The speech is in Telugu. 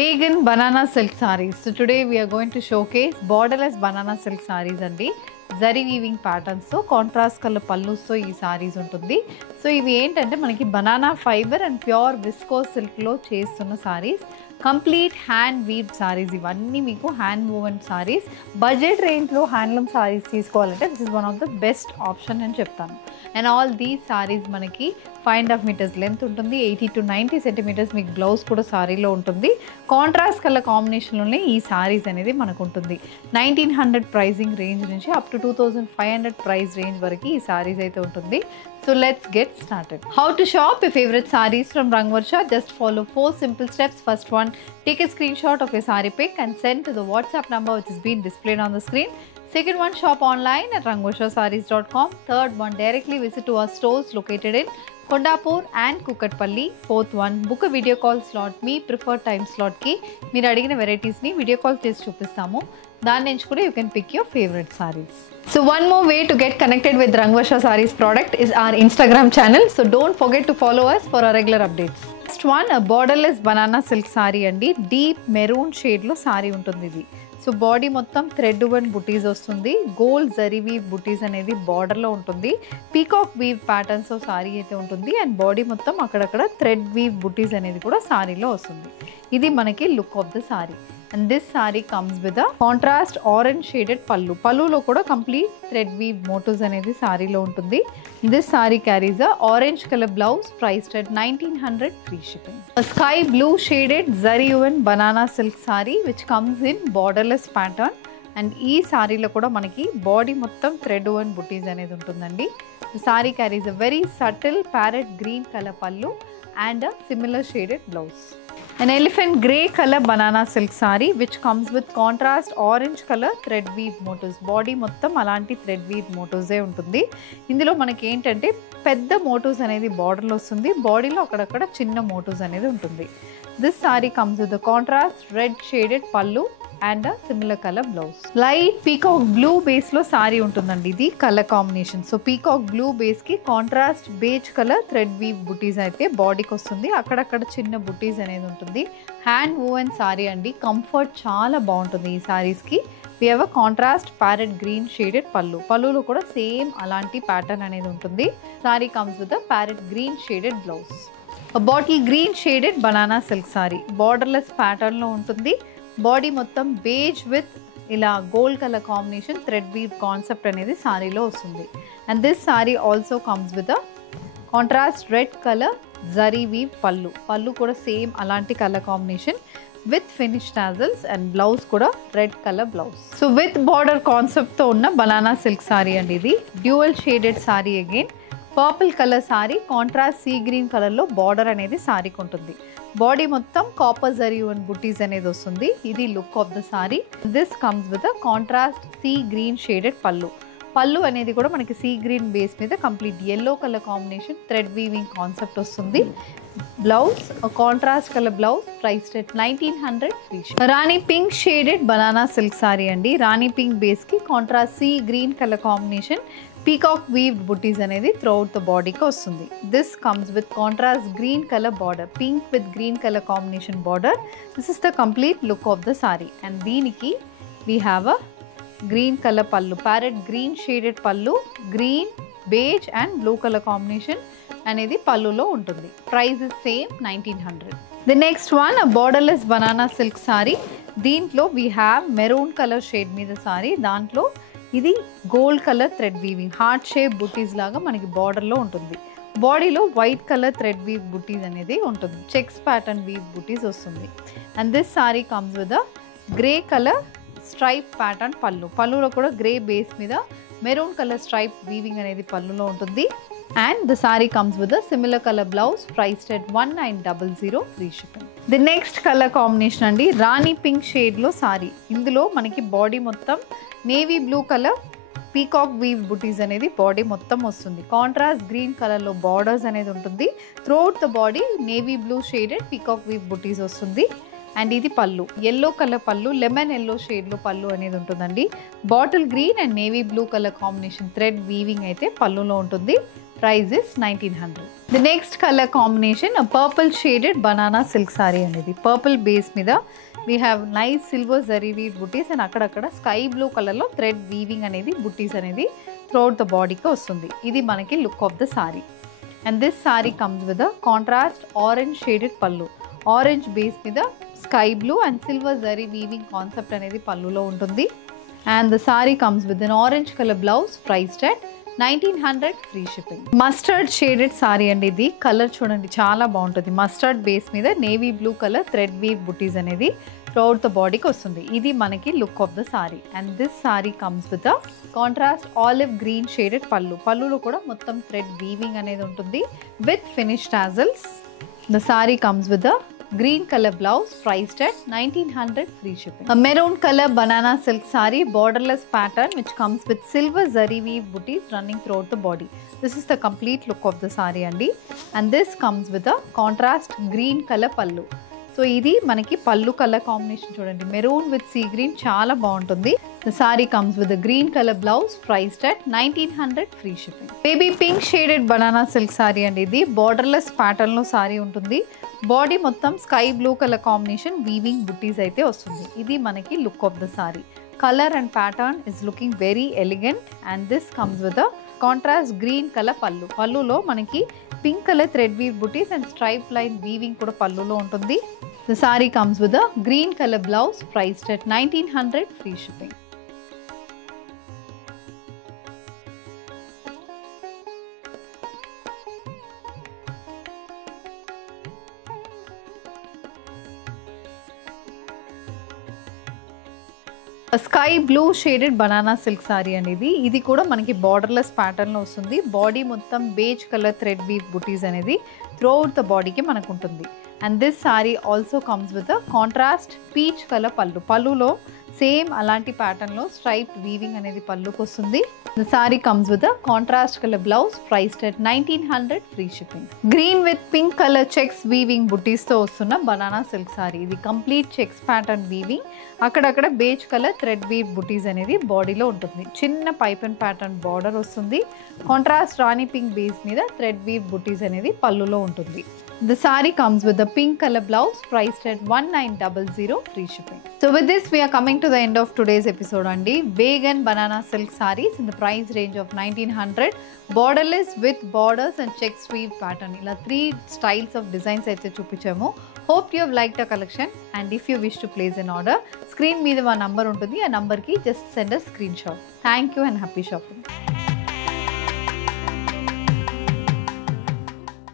Vegan banana silk sarees. So today we are going to showcase borderless banana silk sarees andi. Zari weaving patterns so contrast color palloos so ee sarees untundi. So ivi entante manaki banana fiber and pure viscose silk lo chestunna sarees. Complete hand weaved sarees ivanni meeku hand woven sarees. Budget range lo handloom sarees teesukovalante this is one of the best option ani cheptanu. And all these sarees manaki 5.5 meters length ఉంటుంది 80 to 90 centimeters మీకు బ్లౌజ్ కూడా సారీలో ఉంటుంది కాంట్రాస్ట్ కలర్ కాంబినేషన్లోనే ఈ సారీస్ అనేది మనకు ఉంటుంది 1900 ప్రైసింగ్ రేంజ్ నుంచి అప్ టు 2500 ప్రైస్ రేంజ్ వరకు ఈ సారీస్ అయితే ఉంటుంది so let's get started how to shop your favorite sarees from Rangvarsha. Just follow 4 simple steps. First one, take a screenshot of your saree pic and send to the WhatsApp number which is being displayed on the screen. Second one, shop online at rangvarshasarees.com. Third one, directly visit to our stores located in Kondapur and Kukatpalli. Fourth one, book a video call slot. Me preferred time slot ki meer adigina varieties ni video call chesi chupistamu. Danni enchukude you can pick your favorite sarees. So one more way to get connected with Rangvarsha Sarees product is our Instagram channel. So don't forget to follow us for our regular updates. Next one, a borderless banana silk saree andi. Deep maroon shade lo saree untundi idi. So body మొత్తం థ్రెడ్ వన్ బుటీస్ వస్తుంది గోల్డ్ జరీ వీవ్ బుటీస్ అనేది బార్డర్లో ఉంటుంది పీకాక్ వీవ్ ప్యాటర్న్స్ సారీ అయితే ఉంటుంది అండ్ బాడీ మొత్తం అక్కడక్కడ థ్రెడ్ వీవ్ బుటీస్ అనేది కూడా సారీలో వస్తుంది ఇది మనకి look of the sari and this sari comes with a contrast orange shaded పళ్ళులో కూడా కంప్లీట్ థ్రెడ్ వీవ్ మోటివ్స్ అనేది సారీలో ఉంటుంది this sorry carries a orange colour blouse priced at 1900 free shipping. A sky blue shaded zari woven banana silk saree which comes in borderless pattern and ఈ సారీలో కూడా మనకి బాడీ మొత్తం థ్రెడ్ వన్ బుటీస్ అనేది ఉంటుందండి the saree carries a very subtle parrot green color pallu and a similar shaded blouse. An elephant grey color banana silk saree which comes with contrast orange color thread weave motifs. Body మొత్తం అలాంటి thread weave motifs ఏ ఉంటుంది ఇందులో మనకి ఏంటంటే పెద్ద మోటివ్స్ అనేది బార్డర్లో వస్తుంది బాడీలో అక్కడక్కడ చిన్న మోటివ్స్ అనేది ఉంటుంది this sari comes with contrast red shaded pallu and similar colour blouse light peacock blue base లో సారీ ఉంటుందండి ఇది colour combination so peacock blue base కి contrast beige colour thread weave buttis అయితే బాడీకి వస్తుంది అక్కడక్కడ చిన్న బుటీస్ అనేది ఉంటుంది హ్యాండ్ వూవెన్ సారీ అండి కంఫర్ట్ చాలా బాగుంటుంది ఈ సారీస్ కి we have a contrast parrot green shaded pallulo kuda same alanti pattern anedi untundi saree comes with a parrot green shaded blouse a bottle green shaded banana silk saree borderless pattern lo untundi body mottam beige with ila gold color combination thread weave concept anedi saree lo vastundi and this saree also comes with a contrast red color zari weave pallu kuda same alanti color combination with finished tassels and blouse kuda red color blouse. So with border concept tho unna banana silk saree and idi dual shaded saree again purple color saree contrast sea green color lo border anedi saree kuntundi body mottam copper zari one booties anedi vastundi idi look of the saree this comes with a contrast sea green shaded పళ్ళు అనేది కూడా మనకి సీ గ్రీన్ బేస్ మీద complete yellow colour combination thread weaving concept వస్తుంది blouse contrast colour blouse priced at 1900 free shipping. Rani pink shaded banana silk sari అండి రాణి పింక్ బేస్ కి contrast sea green colour combination peacock weaved buttis అనేది త్రూఅవుట్ ద బాడీకి వస్తుంది this comes with contrast green colour border pink with green colour combination border this is the complete look of the sari and దీనికి we have a green color pallu parrot green shaded pallu green beige and blue color combination అనేది పళ్ళులో ఉంటుంది price is same 1900 the next one a borderless banana silk saree దీంట్లో we have maroon color shade మీద సారీ దాంట్లో ఇది gold colour thread weaving heart shape బుటీస్ లాగా మనకి బార్డర్లో ఉంటుంది బాడీలో వైట్ కలర్ థ్రెడ్ వీవ్ బుటీస్ అనేది ఉంటుంది చెక్స్ ప్యాటర్న్ వీవ్ బుటీస్ వస్తుంది and this sari comes with a grey colour stripe pattern పళ్ళులో కూడా గ్రే బేస్ మీద మెరూన్ కలర్ స్ట్రైప్ వీవింగ్ అనేది పళ్ళులో ఉంటుంది and the sari comes with a similar colour blouse priced at 1900 free shipping. The next colour combination అండి రాణి పింక్ షేడ్లో సారీ ఇందులో మనకి బాడీ మొత్తం navy blue colour peacock weave బుటీస్ అనేది బాడీ మొత్తం వస్తుంది కాంట్రాస్ట్ గ్రీన్ కలర్లో బార్డర్స్ అనేది ఉంటుంది throughout the body navy blue shaded peacock weave butis వస్తుంది అండ్ ఇది పళ్ళు, ఎల్లో కలర్ పళ్ళు, లెమన్ ఎల్లో షేడ్లో పళ్ళు అనేది ఉంటుందండి. Bottle green and navy blue colour combination thread weaving అయితే పళ్ళులో ఉంటుంది. Price is 1900. The next colour combination purple shaded banana silk sari అనేది. పర్పుల్ బేస్ మీద we have nice silver zari weave butis and అక్కడక్కడ స్కై బ్లూ కలర్లో థ్రెడ్ వీవింగ్ అనేది బుటీస్ అనేది త్రూఅవుట్ ద బాడీకి వస్తుంది. ఇది మనకి look of the sari. And this sari comes with contrast orange shaded పళ్ళు. ఆరెంజ్ బేస్ మీద sky blue and silver zari weaving concept అనేది పళ్ళులో ఉంటుంది. And the sari comes with an orange colour blouse priced at 1900 free shipping. Mustard shaded sari అండి. ఇది కలర్ చూడండి చాలా బాగుంటుంది. మస్టర్డ్ బేస్ మీద navy blue colour thread weave బుటీస్ అనేది త్రూఅవుట్ ద బాడీకి వస్తుంది. ఇది మనకి look of the sari. And this sari comes with a contrast olive green shaded పళ్ళు. పళ్ళులో కూడా మొత్తం థ్రెడ్ వీవింగ్ అనేది ఉంటుంది with finish tassels. The sari comes with a green color blouse priced at 1900 free shipping. A maroon color banana silk saree, borderless pattern which comes with silver zari weave booties running throughout the body. This is the complete look of the saree andi, and this comes with a contrast green color pallu. So ఇది మనకి పళ్ళు కలర్ కాంబినేషన్ చూడండి, మెరూన్ విత్ సీ గ్రీన్ చాలా బాగుంటుంది. The saree comes with a green color blouse priced at 1900 free shipping. Baby pink shaded banana silk saree అండి. ఇది borderless pattern లో సారీ ఉంటుంది. బాడీ మొత్తం sky blue colour combination weaving బుటీస్ అయితే వస్తుంది. ఇది మనకి look of the sorry. Colour and pattern is looking very elegant and this comes with a contrast green colour పళ్ళు. పళ్ళులో మనకి pink colour thread weave butis and stripe line weaving కూడా పళ్ళులో ఉంటుంది. The sari comes with a green colour blouse priced at 1900 free shipping. Sky blue shaded banana silk sari అనేది. ఇది కూడా మనకి బార్డర్లెస్ ప్యాటర్న్లో వస్తుంది. బాడీ మొత్తం బేజ్ కలర్ థ్రెడ్ వీవ్ బుటీస్ అనేది త్రూఅవుట్ ద బాడీకి మనకు ఉంటుంది. And this sorry also comes with contrast peach colour పళ్ళు. పళ్ళులో సేమ్ అలాంటి ప్యాటర్న్లో స్ట్రైప్ వీవింగ్ అనేది పళ్ళుకి వస్తుంది. The sari comes with contrast colour blouse priced at 1900 free shipping. Green with pink colour checks weaving బుటీస్తో వస్తున్న బనానా సిల్క్ సారీ. ఇది కంప్లీట్ చెక్స్ ప్యాటర్న్ వీవింగ్, అక్కడక్కడ బేజ్ కలర్ థ్రెడ్ వీవ్ బుటీస్ అనేది బాడీలో ఉంటుంది. చిన్న పైప్ అండ్ ప్యాటర్న్ బార్డర్ వస్తుంది. కాంట్రాస్ట్ రాణి పింక్ బేస్ మీద థ్రెడ్ వీవ్ బుటీస్ అనేది పళ్ళులో ఉంటుంది. The saree comes with a pink color blouse priced at 1900 free shipping. So with this we are coming to the end of today's episode andi. Vegan banana silk sarees in the price range of 1900, borderless with borders and checks weave pattern. Ila 3 styles of designs aithe chupichamo. Hope you have liked our collection, and if you wish to place an order, screen meeda ma number untundi, aa number ki just send a screenshot. Thank you and happy shopping.